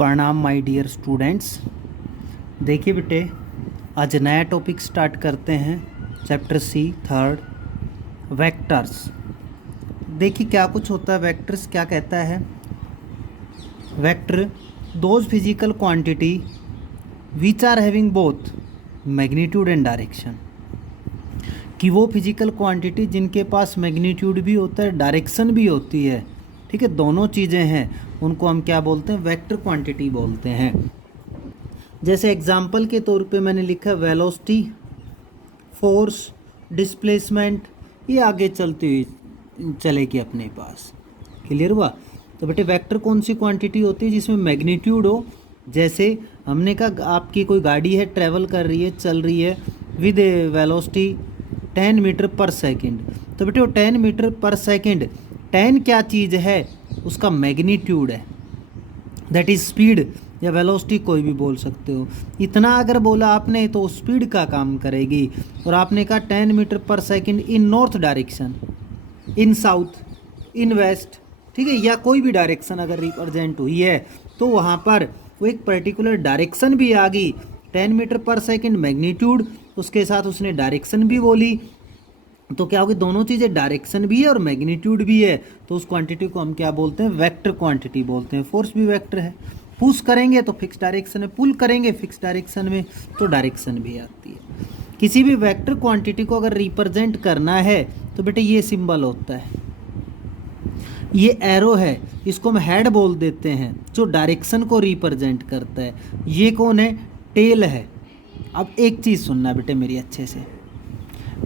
प्रणाम my dear students. देखिए बेटे, आज नया टॉपिक स्टार्ट करते हैं। Chapter C third, vectors. देखिए क्या कुछ होता है वेक्टर्स, क्या कहता है vector, those physical quantity which are having both magnitude and direction. कि वो फिजिकल क्वांटिटी जिनके पास मैग्नीट्यूड भी होता है, डायरेक्शन भी होती है, ठीक है, दोनों चीज़ें हैं, उनको हम क्या बोलते हैं, वेक्टर क्वांटिटी बोलते हैं। जैसे एग्जाम्पल के तौर पे मैंने लिखा वेलोसिटी, फोर्स, डिस्प्लेसमेंट, ये आगे चलती हुई चलेगी अपने पास। क्लियर हुआ? तो बेटे वेक्टर कौन सी क्वांटिटी होती है जिसमें मैग्नीट्यूड हो। जैसे हमने कहा आपकी कोई गाड़ी है, ट्रैवल कर रही है, चल रही है with velocity 10 metre per second. तो बेटे वो 10 मीटर पर सेकंड, 10 क्या चीज़ है, उसका मैग्नीट्यूड है, दैट इज़ स्पीड या वेलोसिटी, कोई भी बोल सकते हो। इतना अगर बोला आपने तो स्पीड का काम करेगी। और आपने कहा 10 metre per second in north direction, in south, in west, ठीक है, या कोई भी डायरेक्शन अगर रिप्रेजेंट हुई है तो वहाँ पर वो एक पर्टिकुलर डायरेक्शन भी आ गई। 10 मीटर पर सेकंड मैग्नीट्यूड, उसके साथ उसने डायरेक्शन भी बोली, तो क्या होगी, दोनों चीज़ें, डायरेक्शन भी है और मैग्नीट्यूड भी है, तो उस क्वांटिटी को हम क्या बोलते हैं, वेक्टर क्वांटिटी बोलते हैं। फोर्स भी वेक्टर है, पुश करेंगे तो फिक्स डायरेक्शन में, पुल करेंगे फिक्स डायरेक्शन में, तो डायरेक्शन भी आती है। किसी भी वेक्टर क्वांटिटी को अगर रिप्रेजेंट करना है तो बेटे ये सिंबल होता है, ये एरो है, इसको हम हेड बोल देते हैं, जो डायरेक्शन को रिप्रेजेंट करता है। ये कौन है, टेल है। अब एक चीज़ सुनना बेटे मेरी अच्छे से,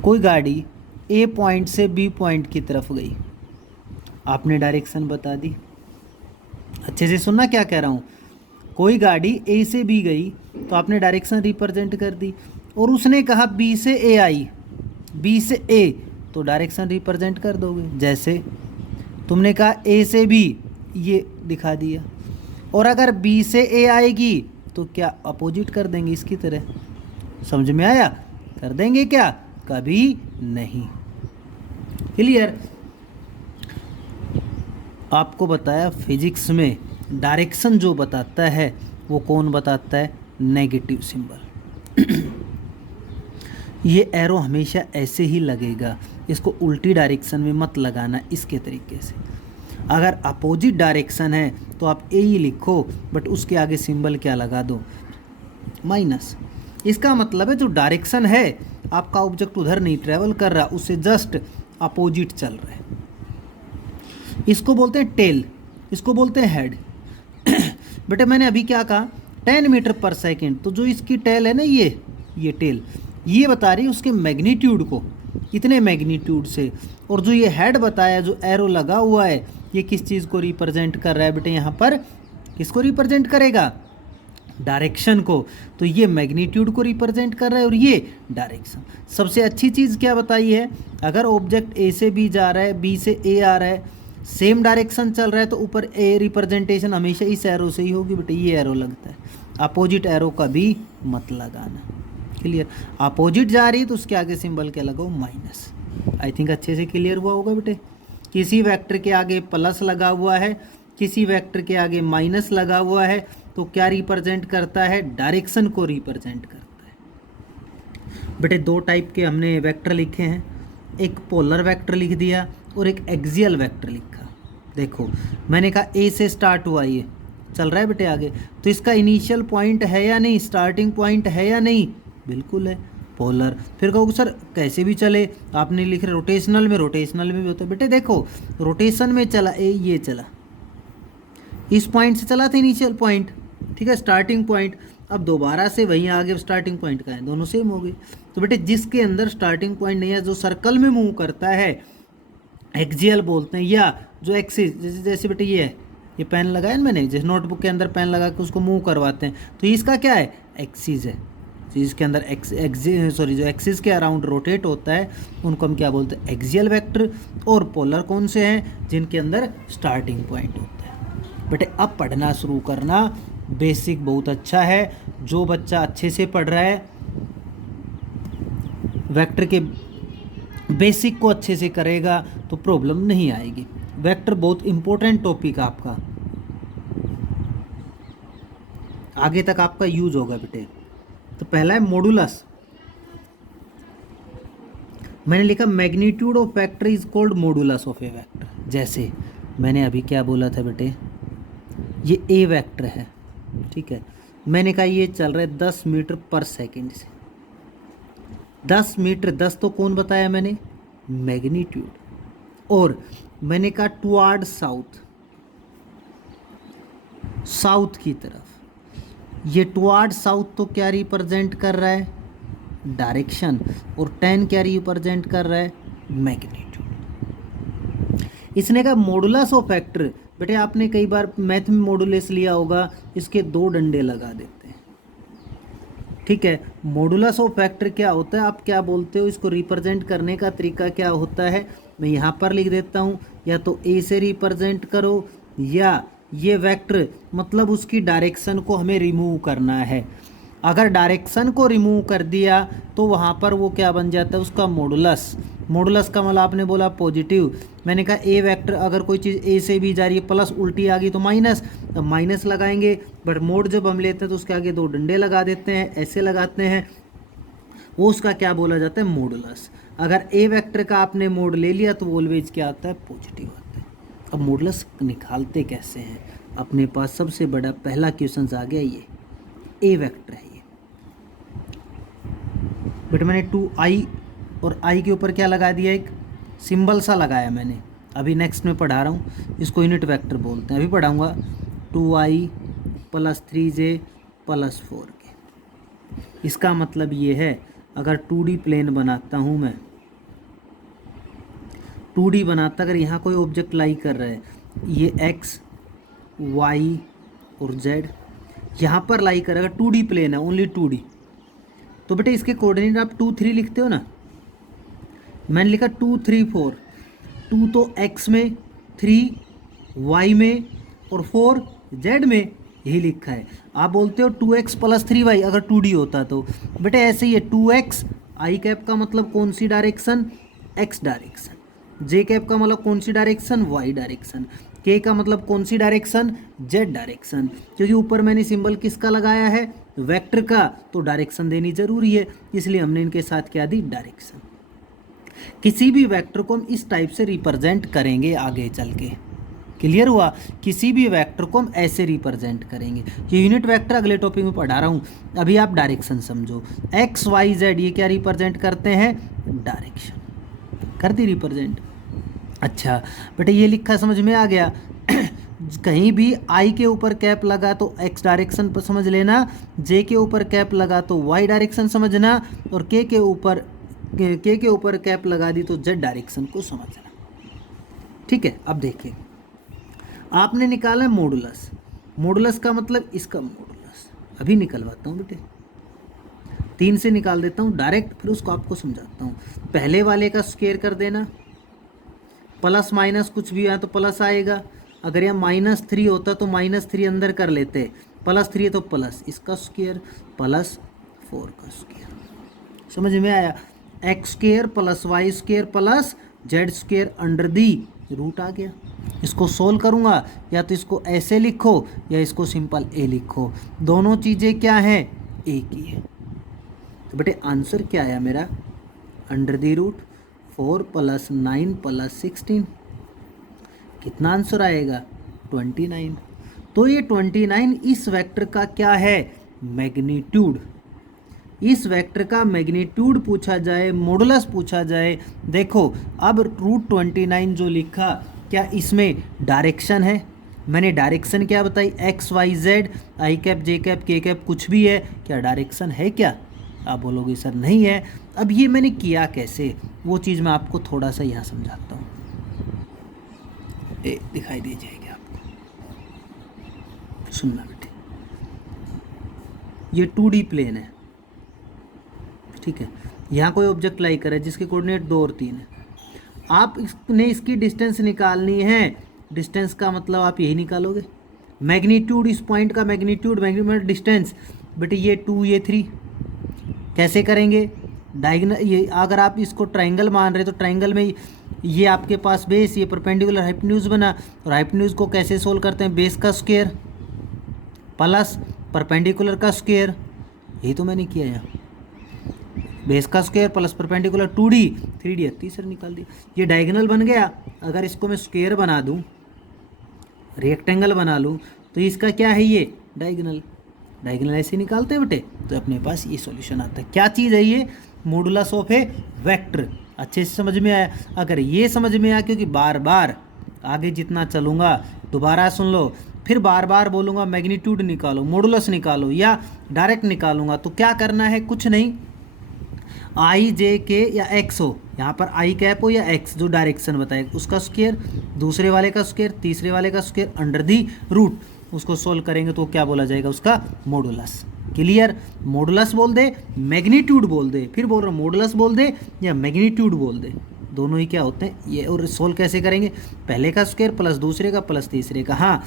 कोई गाड़ी ए पॉइंट से बी पॉइंट की तरफ गई, आपने डायरेक्शन बता दी। अच्छे से सुनना क्या कह रहा हूँ, कोई गाड़ी ए से बी गई तो आपने डायरेक्शन रिप्रेजेंट कर दी, और उसने कहा बी से ए आई, बी से ए, तो डायरेक्शन रिप्रेजेंट कर दोगे। जैसे तुमने कहा ए से बी, ये दिखा दिया, और अगर बी से ए आएगी तो क्या अपोजिट कर देंगे इसकी तरह। समझ में आया? कर देंगे क्या? कभी नहीं। क्लियर? आपको बताया फिजिक्स में डायरेक्शन जो बताता है वो कौन बताता है, नेगेटिव सिंबल। ये एरो हमेशा ऐसे ही लगेगा, इसको उल्टी डायरेक्शन में मत लगाना, इसके तरीके से। अगर अपोजिट डायरेक्शन है तो आप ए ही लिखो, बट उसके आगे सिंबल क्या लगा दो, माइनस। इसका मतलब है जो डायरेक्शन है, आपका ऑब्जेक्ट उधर नहीं ट्रेवल कर रहा, उससे जस्ट अपोजिट चल रहा है। इसको बोलते हैं टेल, इसको बोलते हैं हेड। बेटे मैंने अभी क्या कहा, 10 मीटर पर सेकेंड, तो जो इसकी टेल है ना, ये टेल, ये बता रही है उसके मैग्नीट्यूड को, इतने मैग्नीट्यूड से। और जो ये हेड बताया, जो एरो लगा हुआ है, ये किस चीज़ को रिप्रेजेंट कर रहा है बेटे, यहाँ पर किसको रिप्रेजेंट करेगा, डायरेक्शन को। तो ये मैग्नीट्यूड को रिप्रेजेंट कर रहा है और ये डायरेक्शन। सबसे अच्छी चीज़ क्या बताई है, अगर ऑब्जेक्ट ए से बी जा रहा है, बी से ए आ रहा है, सेम डायरेक्शन चल रहा है, तो ऊपर ए रिप्रेजेंटेशन हमेशा इस एरो से ही होगी बेटे, ये एरो लगता है। अपोजिट एरो का भी मत लगाना। क्लियर? अपोजिट जा रही है तो उसके आगे सिंबल क्या लगाओ, माइनस। आई थिंक अच्छे से क्लियर हुआ होगा बेटे। किसी वेक्टर के आगे प्लस लगा हुआ है, किसी वेक्टर के आगे माइनस लगा हुआ है, तो क्या रिप्रेजेंट करता है, डायरेक्शन को रिप्रेजेंट करता है। बेटे दो टाइप के हमने वेक्टर लिखे हैं, एक पोलर वेक्टर लिख दिया और एक एक्सियल वेक्टर लिखा। देखो मैंने कहा ए से स्टार्ट हुआ, ये चल रहा है बेटे आगे, तो इसका इनिशियल पॉइंट है या नहीं, स्टार्टिंग पॉइंट है या नहीं, बिल्कुल है, पोलर। फिर कहोगे सर कैसे भी चले, आपने लिख रहे रोटेशनल में, रोटेशनल में भी होता है बेटे। देखो रोटेशन में चला ए, ये चला, इस पॉइंट से चला था इनिशियल पॉइंट, ठीक है, स्टार्टिंग पॉइंट। अब दोबारा से वहीं आगे स्टार्टिंग पॉइंट का है, दोनों सेम हो गए। तो बेटे जिसके अंदर स्टार्टिंग पॉइंट नहीं है, जो सर्कल में मूव करता है, एक्सियल बोलते हैं। या जो एक्सिस, जैसे बेटे ये है, ये पेन लगाया ना मैंने, जैसे नोटबुक के अंदर पेन लगा के उसको मूव करवाते हैं, तो इसका क्या है, एक्सिस है। तो इसके अंदर जो एक्सिस के अराउंड रोटेट होता है, उनको हम क्या बोलते हैं, एक्सियल वेक्टर। और पोलर कौन से हैं, जिनके अंदर स्टार्टिंग पॉइंट होता है। बेटे अब पढ़ना शुरू करना, बेसिक बहुत अच्छा है। जो बच्चा अच्छे से पढ़ रहा है, वेक्टर के बेसिक को अच्छे से करेगा तो प्रॉब्लम नहीं आएगी। वेक्टर बहुत इंपॉर्टेंट टॉपिक आपका। आगे तक आपका यूज होगा बेटे। तो पहला है मॉडुलस। मैंने लिखा magnitude of vector is called modulus of A vector. जैसे मैंने अभी क्या बोला था बेटे, ये ए वेक्टर है, ठीक है, मैंने कहा ये चल रहा है 10 मीटर पर सेकंड से। 10 मीटर, 10 तो कौन बताया मैंने, मैग्नीट्यूड। और मैंने कहा टुवार्ड साउथ, साउथ की तरफ। ये टुवार्ड साउथ तो क्या रिप्रेजेंट कर रहा है, डायरेक्शन। और 10 क्या रिप्रेजेंट कर रहा है, मैग्नीट्यूड। इसने कहा मॉडुलस ऑफ फैक्टर। बेटे आपने कई बार मैथ में मॉडुलस लिया होगा, इसके 2 डंडे लगा देते हैं, ठीक है। मॉडुलस ऑफ फैक्टर क्या होता है, आप क्या बोलते हो, इसको रिप्रेजेंट करने का तरीका क्या होता है, मैं यहाँ पर लिख देता हूँ। या तो ए से रिप्रेजेंट करो, या ये वेक्टर मतलब उसकी डायरेक्शन को हमें रिमूव करना है। अगर डायरेक्शन को रिमूव कर दिया तो वहाँ पर वो क्या बन जाता है, उसका मॉडुलस। मॉडुलस का मतलब आपने बोला पॉजिटिव। मैंने कहा ए वेक्टर अगर कोई चीज़ ए से भी जा रही है, प्लस उल्टी आ गई तो माइनस, तो माइनस लगाएंगे। बट मोड जब हम लेते हैं तो उसके आगे 2 डंडे लगा देते हैं, ऐसे लगाते हैं, वो उसका क्या बोला जाता है, मॉडुलस। अगर ए वेक्टर का आपने मोड ले लिया तो ऑलवेज क्या आता है, पॉजिटिव आता है। अब मॉडुलस निकालते कैसे हैं, अपने पास सबसे बड़ा पहला क्वेश्चन आ गया, ये ए वेक्टर है। बेटा मैंने 2i और i के ऊपर क्या लगा दिया, एक सिंबल सा लगाया मैंने। अभी नेक्स्ट में पढ़ा रहा हूँ, इसको यूनिट वेक्टर बोलते हैं, अभी पढ़ाऊँगा। 2i + 3j + 4k। इसका मतलब ये है, अगर 2D प्लेन बनाता हूँ मैं, 2D बनाता, अगर यहाँ कोई ऑब्जेक्ट लाई कर रहा है, ये x y और z यहाँ पर लाई करेगा, 2D प्लेन है, ओनली 2D, तो बेटे इसके कोऑर्डिनेट आप 2 3 लिखते हो ना। मैंने लिखा 2 3 4, 2 तो x में, 3 y में और 4 z में, यही लिखा है। आप बोलते हो 2x + 3y अगर 2D होता तो। बेटे ऐसे ही है, 2x i कैप का मतलब कौन सी direction, x direction. j cap का मतलब कौन सी डायरेक्शन, y डायरेक्शन। k का मतलब कौन सी डायरेक्शन, z डायरेक्शन। क्योंकि ऊपर मैंने सिंबल किसका लगाया है, वेक्टर का, तो डायरेक्शन देनी जरूरी है, इसलिए हमने इनके साथ क्या दी, डायरेक्शन। किसी भी वेक्टर को हम इस टाइप से रिप्रेजेंट करेंगे आगे चल के। क्लियर हुआ, किसी भी वेक्टर को हम ऐसे रिप्रेजेंट करेंगे। ये यूनिट वेक्टर अगले टॉपिक में पढ़ा रहा हूँ, अभी आप डायरेक्शन समझो। x y z ये क्या रिप्रेजेंट करते हैं, डायरेक्शन। कर दी रिप्रेजेंट। अच्छा बेटे ये लिखा समझ में आ गया। कहीं भी i के ऊपर कैप लगा तो x डायरेक्शन पर समझ लेना, j के ऊपर कैप लगा तो y डायरेक्शन समझना, और k के ऊपर कैप लगा दी तो z डायरेक्शन को समझना। ठीक है, अब देखिए आपने निकाला मॉडुलस। मॉडुलस का मतलब इसका मॉडुलस अभी निकलवाता हूँ बेटे, 3 से निकाल देता हूँ डायरेक्ट, फिर उसको आपको समझाता हूँ। पहले वाले का स्क्वायर कर देना, प्लस माइनस कुछ भी आया तो प्लस आएगा। अगर यहाँ -3 होता तो -3 अंदर कर लेते, +3 है तो प्लस, इसका स्क्वायर +4 का स्क्वायर। समझ में आया, x² + y² + z² under the root आ गया। इसको सोल्व करूँगा, या तो इसको ऐसे लिखो या इसको सिंपल a लिखो, दोनों चीज़ें क्या हैं, एक ही है। तो बेटे आंसर क्या आया मेरा, √4 + 9 + 16, कितना आंसर आएगा, 29। तो ये 29 इस वेक्टर का क्या है, मैग्नीट्यूड। इस वेक्टर का मैग्नीट्यूड पूछा जाए, मॉडुलस पूछा जाए। देखो अब √29 जो लिखा, क्या इसमें डायरेक्शन है, मैंने डायरेक्शन क्या बताई, x y z i cap j cap k cap कुछ भी है, क्या डायरेक्शन है क्या, आप बोलोगे सर नहीं है। अब ये मैंने किया कैसे, वो चीज़ मैं आपको थोड़ा सा यहाँ समझाता हूँ, दिखाई दे जाएगी आपको, सुनना बेटे। ये 2D प्लेन है, ठीक है, यहाँ कोई ऑब्जेक्ट लाई करे जिसके कोऑर्डिनेट 2 और 3 है। आपने इसकी डिस्टेंस निकालनी है, डिस्टेंस का मतलब आप यही निकालोगे, मैग्नीट्यूड, इस पॉइंट का मैग्नीट्यूड, मैग्नीट्यूड डिस्टेंस। बेटे ये 2 ये 3 कैसे करेंगे, डायगोनल, ये अगर आप इसको ट्रायंगल मान रहे तो ट्रायंगल में ये आपके पास बेस, ये परपेंडिकुलर हाइपोटेन्यूज बना, और हाइपोटेन्यूज को कैसे सोल्व करते हैं, बेस का स्क्वायर प्लस परपेंडिकुलर का स्क्वायर, यही तो मैंने किया यहाँ, बेस का square plus perpendicular 2D 3D 30 निकाल दिया। ये डायगोनल बन गया। अगर इसको मैं स्क्वायर बना दूँ, रेक्टेंगल बना लूँ, तो इसका क्या है ये डायगोनल, डायगोनल ऐसे निकालते हैं बेटे, तो अपने पास ये सॉल्यूशन आता है। क्या चीज़ है ये, मॉडुलस ऑफ ए वेक्टर। अच्छे से समझ में आया। अगर ये समझ में आया, क्योंकि बार बार आगे जितना चलूँगा, दोबारा सुन लो, फिर बार बार बोलूँगा मैग्नीट्यूड निकालो, मॉडुलस निकालो या डायरेक्ट निकालूंगा, तो क्या करना है, कुछ नहीं, आई जे के या एक्स हो, यहाँ पर आई कैप हो या एक्स, जो डायरेक्शन बताए उसका स्क्वायर, दूसरे वाले का स्क्वायर, तीसरे वाले का स्क्वायर अंडर दी रूट, उसको सोल्व करेंगे तो क्या बोला जाएगा, उसका मॉडुलस। क्लियर। मॉडुलस बोल दे, मैग्नीट्यूड बोल दे, फिर बोल रहा हूँ मॉडुलस बोल दे या मैग्नीट्यूड बोल दे, दोनों ही क्या होते हैं ये। और सोल्व कैसे करेंगे, पहले का स्क्वायर प्लस दूसरे का प्लस तीसरे का। हाँ,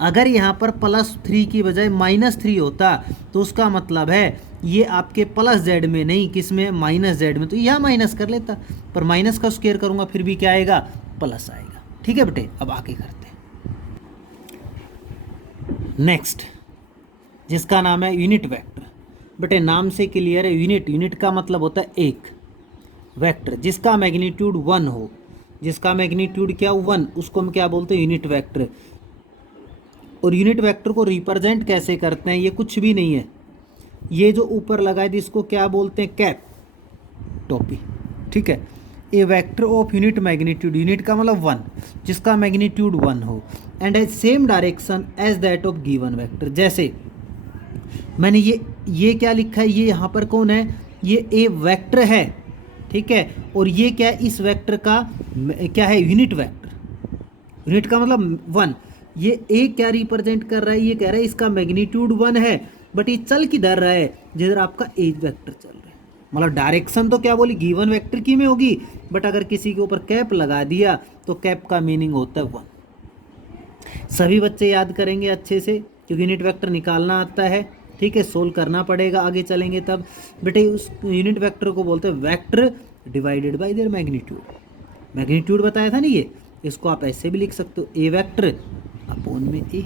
अगर यहाँ पर +3 की बजाय -3 होता तो उसका मतलब है ये आपके प्लस जेड में नहीं, किस में, माइनस जेड में, तो यहाँ माइनस कर लेता, पर माइनस का स्क्वायर करूँगा फिर भी क्या आएगा, प्लस आएगा। ठीक है बेटे, अब आगे करते हैं नेक्स्ट, जिसका नाम है यूनिट वेक्टर। बेटे नाम से क्लियर है, यूनिट, यूनिट का मतलब होता है एक, वेक्टर जिसका मैग्नीट्यूड 1 हो, जिसका मैग्नीट्यूड क्या 1, उसको हम क्या बोलते हैं, यूनिट वेक्टर। और यूनिट वेक्टर को रिप्रेजेंट कैसे करते हैं, ये कुछ भी नहीं है, ये जो ऊपर लगाए थी इसको क्या बोलते हैं, कैप टोपी। ठीक है, a vector of unit magnitude, unit का मतलब 1, जिसका मैग्नीट्यूड 1 हो, and as same direction as that of given vector. जैसे मैंने ये क्या लिखा है, ये यहाँ पर कौन है, ये ए वेक्टर है, ठीक है, और ये क्या है, इस वेक्टर का क्या है, यूनिट वेक्टर। यूनिट का मतलब 1, ये ए क्या रिप्रेजेंट कर रहा है, ये कह रहा है इसका मैग्नीट्यूड 1 है, बट ये चल किधर रहा है, जिधर आपका ए वेक्टर चल रहा है। मतलब डायरेक्शन तो क्या बोली, गिवन वेक्टर की में होगी, बट अगर किसी के ऊपर कैप लगा दिया तो कैप का मीनिंग होता है 1। सभी बच्चे याद करेंगे अच्छे से, क्योंकि यूनिट वेक्टर निकालना आता है। ठीक है, सोल्व करना पड़ेगा, आगे चलेंगे तब। बेटे उस यूनिट वेक्टर को बोलते हैं vector divided by there magnitude. Magnitude बताया था ना ये, इसको आप ऐसे भी लिख सकते हो, ए वेक्टर अपॉन में ए।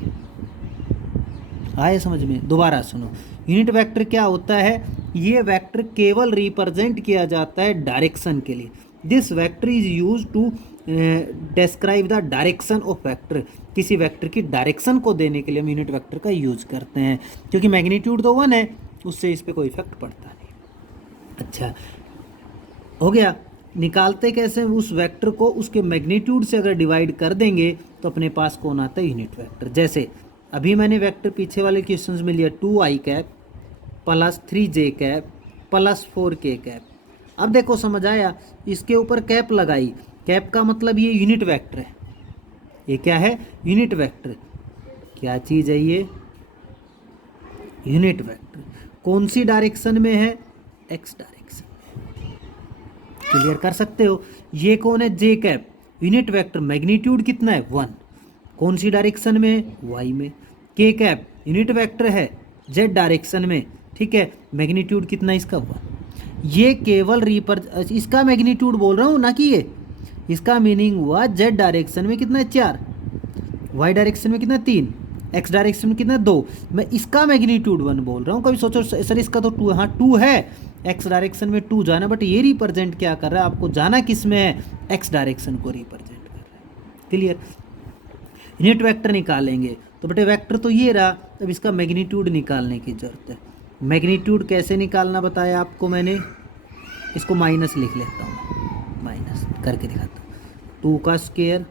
आए समझ में, दोबारा सुनो, यूनिट वेक्टर क्या होता है, ये वेक्टर केवल रिप्रेजेंट किया जाता है डायरेक्शन के लिए। This vector is use to describe the direction of vector. किसी वेक्टर की डायरेक्शन को देने के लिए हम यूनिट वेक्टर का यूज करते हैं, क्योंकि मैग्नीट्यूड तो 1 है, उससे इस पर कोई इफेक्ट पड़ता नहीं। अच्छा हो गया। निकालते कैसे, उस वेक्टर को उसके मैग्नीट्यूड से अगर डिवाइड कर देंगे तो अपने पास कौन आता है, यूनिट वेक्टर। जैसे अभी मैंने वेक्टर पीछे वाले क्वेश्चंस में लिया 2i cap plus 3j cap plus 4k cap. अब देखो समझ आया, इसके ऊपर कैप लगाई, कैप का मतलब ये यूनिट वेक्टर है। ये क्या है, यूनिट वेक्टर। क्या चीज़ है ये, यूनिट वेक्टर। कौन सी डायरेक्शन में है, एक्स डायरेक्शन। क्लियर कर सकते हो। ये कौन है, जे कैप, यूनिट वेक्टर, मैग्नीट्यूड कितना है 1, कौन सी डायरेक्शन में, वाई में। के कैप यूनिट वेक्टर है, जेड डायरेक्शन में, ठीक है, मैग्नीट्यूड कितना इसका 1। ये केवल इसका मैग्नीट्यूड बोल रहा हूँ ना, कि ये इसका मीनिंग हुआ जेड डायरेक्शन में कितना है 4, वाई डायरेक्शन में कितना 3, एक्स डायरेक्शन में कितना 2। मैं इसका मैग्नीट्यूड 1 बोल रहा हूँ। कभी सोचो सर इसका तो 2, हाँ 2 है, एक्स डायरेक्शन में 2 जाना, बट ये रिप्रेजेंट क्या कर रहा है, आपको जाना किस में है, एक्स डायरेक्शन को रिप्रेजेंट कर रहा है। क्लियर। यूनिट वेक्टर निकालेंगे तो बेटे वेक्टर तो ये रहा, अब इसका मैग्नीट्यूड निकालने की जरूरत है। मैग्नीट्यूड कैसे निकालना बताया आपको मैंने, इसको माइनस लिख लेता हूँ, माइनस करके दिखाता हूँ। 2 का स्क्वायर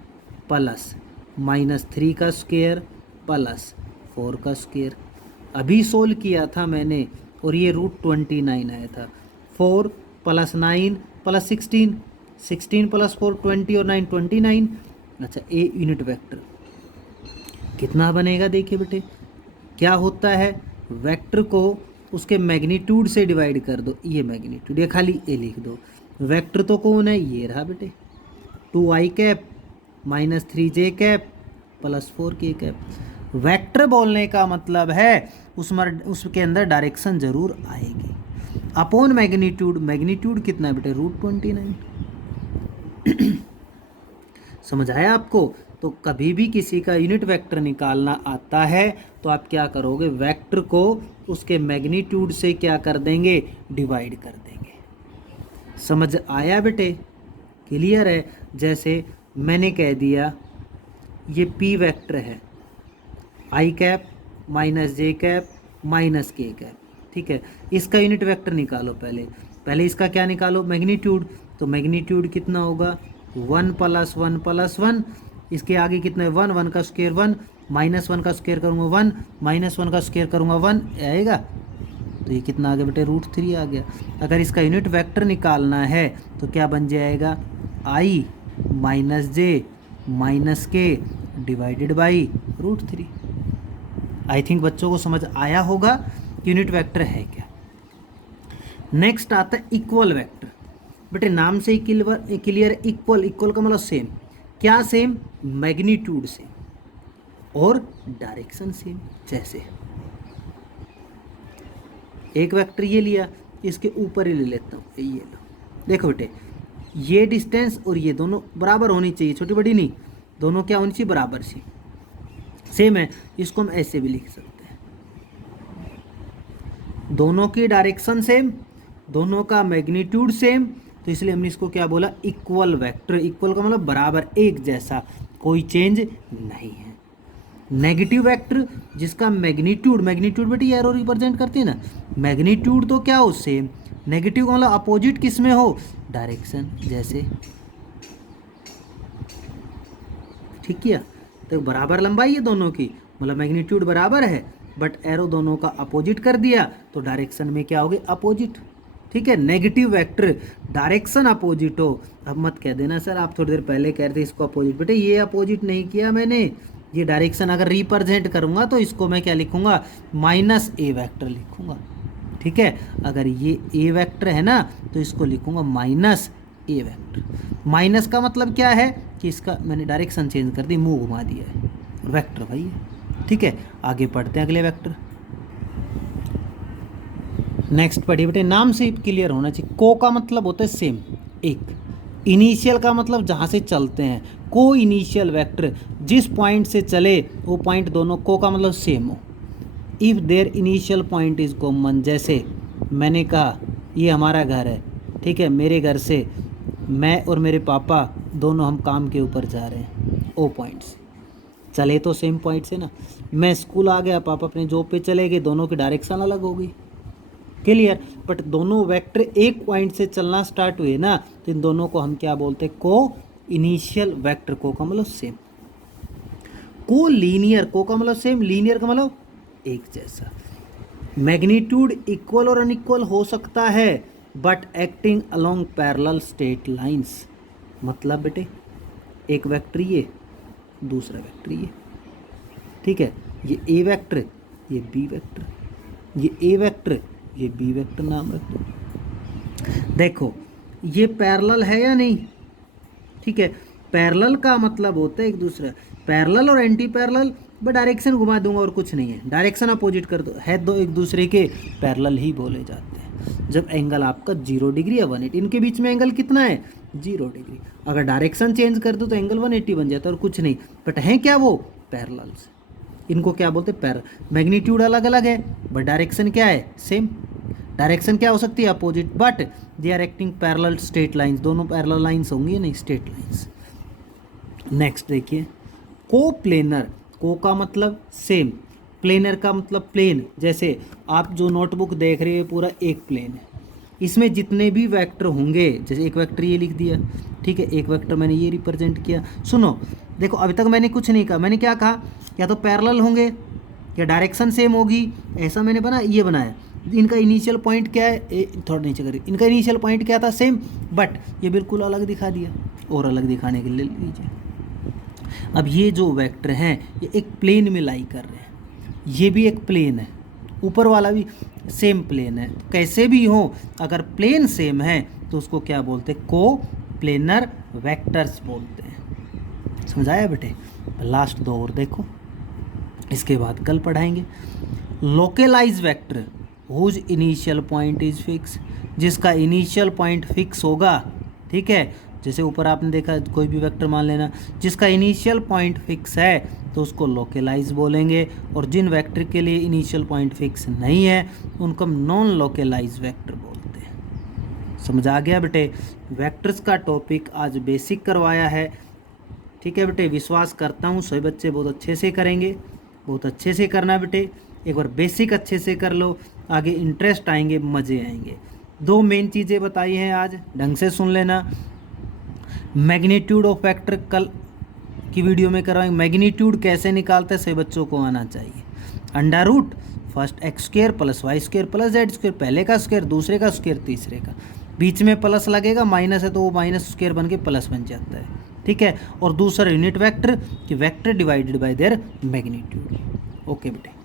प्लस -3 का स्क्वायर प्लस 4 का स्क्वायर। अभी सोल्व किया था मैंने और ये √29 आया था। 4 + 9 + 16, 16 + 4 20 और 9 29। अच्छा, ए यूनिट वेक्टर कितना बनेगा, देखिए बेटे क्या होता है, वेक्टर को उसके मैग्नीट्यूड से डिवाइड कर दो, ये मैग्नीट्यूड, ये खाली ए लिख दो। वेक्टर तो कौन है, ये रहा बेटे 2i cap -3j cap plus 4k cap. Vector बोलने का मतलब है उसके अंदर डायरेक्शन जरूर आएगी। अपॉन मैग्नीट्यूड, मैग्नीट्यूड कितना है बेटे √29। समझ आया आपको। तो कभी भी किसी का यूनिट वेक्टर निकालना आता है तो आप क्या करोगे, वेक्टर को उसके मैग्नीट्यूड से क्या कर देंगे, डिवाइड कर देंगे। समझ आया बेटे, क्लियर है। जैसे मैंने कह दिया ये पी वेक्टर है, आई कैप माइनस जे कैप माइनस के कैप, ठीक है। इसका यूनिट वेक्टर निकालो, पहले इसका क्या निकालो, मैग्नीट्यूड। तो मैग्नीट्यूड कितना होगा, 1 + 1 + 1, इसके आगे कितना है 1, 1 का स्क्वायर 1, -1 का स्क्वायर करूँगा 1, -1 का स्क्वायर करूँगा 1 आएगा। तो ये कितना आ गया बेटे, √3 आ गया। अगर इसका यूनिट वेक्टर निकालना है तो क्या बन जाएगा, i - j - k divided by √3। I think बच्चों को समझ आया होगा कि यूनिट वेक्टर है क्या। नेक्स्ट आता है इक्वल वेक्टर। बेटे नाम से ही क्लियर, इक्वल, इक्वल का मतलब सेम। क्या सेम, मैग्नीट्यूड सेम और डायरेक्शन सेम। जैसे एक वेक्टर ये लिया, इसके ऊपर ही ले लेता हूँ, ये लो, देखो बेटे ये डिस्टेंस और ये दोनों बराबर होनी चाहिए, छोटी बड़ी नहीं, दोनों क्या होनी चाहिए, बराबर सी, सेम है। इसको हम ऐसे भी लिख सकते हैं, दोनों की डायरेक्शन सेम, दोनों का मैग्नीट्यूड सेम, तो इसलिए हमने इसको क्या बोला, इक्वल वेक्टर। इक्वल का मतलब बराबर, एक जैसा, कोई चेंज नहीं है। नेगेटिव वेक्टर जिसका मैग्नीट्यूड बेटी एरो रिप्रेजेंट करती है ना, मैग्नीट्यूड तो क्या हो, सेम। नेगेटिव का मतलब अपोजिट किस में हो, डायरेक्शन। जैसे ठीक किया, तो बराबर लंबाई है दोनों की, मतलब मैग्नीट्यूड बराबर है, बट एरो दोनों का अपोजिट कर दिया तो डायरेक्शन में क्या होगी, अपोजिट। ठीक है, नेगेटिव वेक्टर डायरेक्शन अपोजिट हो। अब मत कह देना सर आप थोड़ी देर पहले कह रहे थे इसको अपोजिट, बेटे ये अपोजिट नहीं किया मैंने, ये डायरेक्शन अगर रिप्रेजेंट करूंगा तो इसको मैं क्या लिखूंगा, -a वेक्टर लिखूंगा। ठीक है, अगर ये a वेक्टर है ना तो इसको लिखूंगा -a वेक्टर। माइनस का मतलब क्या है कि इसका मैंने डायरेक्शन चेंज कर दी, मुंह घुमा दिया है, वेक्टर भाई। ठीक है, आगे पढ़ते हैं अगले वेक्टर। नेक्स्ट पढ़िए बेटे, नाम से क्लियर होना चाहिए। को का मतलब होता है सेम, एक। इनिशियल का मतलब जहाँ से चलते हैं, को इनिशियल वेक्टर, जिस पॉइंट से चले वो पॉइंट दोनों को का मतलब सेम हो। If their initial point is common, जैसे मैंने कहा ये हमारा घर है, ठीक है, मेरे घर से मैं और मेरे पापा दोनों हम काम के ऊपर जा रहे हैं, ओ पॉइंट से चले तो सेम पॉइंट से ना। मैं स्कूल आ गया, पापा अपने जॉब पे चले गए, दोनों की डायरेक्शन अलग हो गई, क्लियर। बट दोनों वेक्टर एक पॉइंट से चलना स्टार्ट हुए ना, तो इन दोनों को हम क्या बोलते हैं, को इनिशियल वेक्टर। को का मतलब सेम। को लीनियर, को का मतलब सेम, लीनियर का मतलब एक जैसा। मैग्नीट्यूड इक्वल और अनइक्वल हो सकता है but acting along parallel straight lines. मतलब बेटे एक वेक्टर ये, दूसरा वेक्टर ये, ठीक है, ये ए वेक्टर, ये बी वेक्टर, ये ए वेक्टर, ये बी वेक्टर नाम रख दो। देखो ये पैरेलल है या नहीं, ठीक है। पैरेलल का मतलब होता है एक दूसरा, पैरेलल और एंटी पैरेलल बस डायरेक्शन घुमा दूंगा और कुछ नहीं है, डायरेक्शन अपोजिट कर दो, है दो एक दूसरे के पैरेलल ही बोले जाते हैं। जब एंगल आपका 0 डिग्री या 180, इनके बीच में एंगल कितना है, 0 डिग्री। अगर डायरेक्शन चेंज कर दो तो एंगल 180 बन जाता है और कुछ नहीं, बट हैं क्या वो पैरेलल्स। इनको क्या बोलते हैं, मैग्नीट्यूड अलग अलग है बट डायरेक्शन क्या है, सेम। डायरेक्शन क्या हो सकती है, opposite, but they are acting parallel straight lines, दोनों पैरेलल लाइंस होंगी, नहीं स्ट्रेट लाइंस। नेक्स्ट देखिए, को प्लेनर। को का मतलब सेम, प्लेनर का मतलब प्लेन। जैसे आप जो नोटबुक देख रहे हो पूरा एक प्लेन है, इसमें जितने भी वेक्टर होंगे, जैसे एक वेक्टर ये लिख दिया, ठीक है, एक वेक्टर मैंने ये रिप्रेजेंट किया। सुनो देखो अभी तक मैंने कुछ नहीं कहा, मैंने क्या कहा, या तो पैरेलल होंगे या डायरेक्शन सेम होगी, ऐसा मैंने ये बनाया। इनका इनिशियल पॉइंट क्या है, थोड़ा नीचे करिए, इनका इनिशियल पॉइंट क्या था, सेम, बट ये बिल्कुल अलग दिखा दिया, और अलग दिखाने के लिए लीजिए। अब ये जो वेक्टर हैं ये एक प्लेन में लाई कर रहे हैं, ये भी एक प्लेन है, ऊपर वाला भी सेम प्लेन है। कैसे भी हो अगर प्लेन सेम है तो उसको क्या बोलते हैं, को प्लेनर वेक्टर्स बोलते हैं। समझाया बेटे। लास्ट दो और देखो, इसके बाद कल पढ़ाएंगे। Localise vector whose initial point is fixed, जिसका इनिशियल पॉइंट फिक्स होगा, ठीक है, जैसे ऊपर आपने देखा कोई भी वेक्टर मान लेना जिसका इनिशियल पॉइंट फिक्स है तो उसको लोकेलाइज बोलेंगे, और जिन वेक्टर के लिए इनिशियल पॉइंट फिक्स नहीं है उनको हम नॉन लोकेलाइज वेक्टर बोलते हैं। समझ आ गया बेटे? वेक्टर्स का टॉपिक आज बेसिक करवाया है। ठीक है बेटे, विश्वास करता हूँ सभी बच्चे बहुत अच्छे से करेंगे, बहुत अच्छे से करना बेटे। एक बार बेसिक अच्छे से कर लो, आगे इंटरेस्ट आएंगे, मज़े आएंगे। दो मेन चीज़ें बताई हैं आज, ढंग से सुन लेना। मैग्नीट्यूड ऑफ वेक्टर कल की वीडियो में करवाएंगे, मैग्नीट्यूड कैसे निकालते हैं सभी बच्चों को आना चाहिए। Under root first x square plus y square plus z square, पहले का स्क्वायर दूसरे का स्क्वायर तीसरे का, बीच में प्लस लगेगा, माइनस है तो वो माइनस स्क्वायर बन के प्लस बन जाता है। ठीक है, और दूसरा यूनिट वेक्टर कि vector divided by there magnitude. Okay बेटे।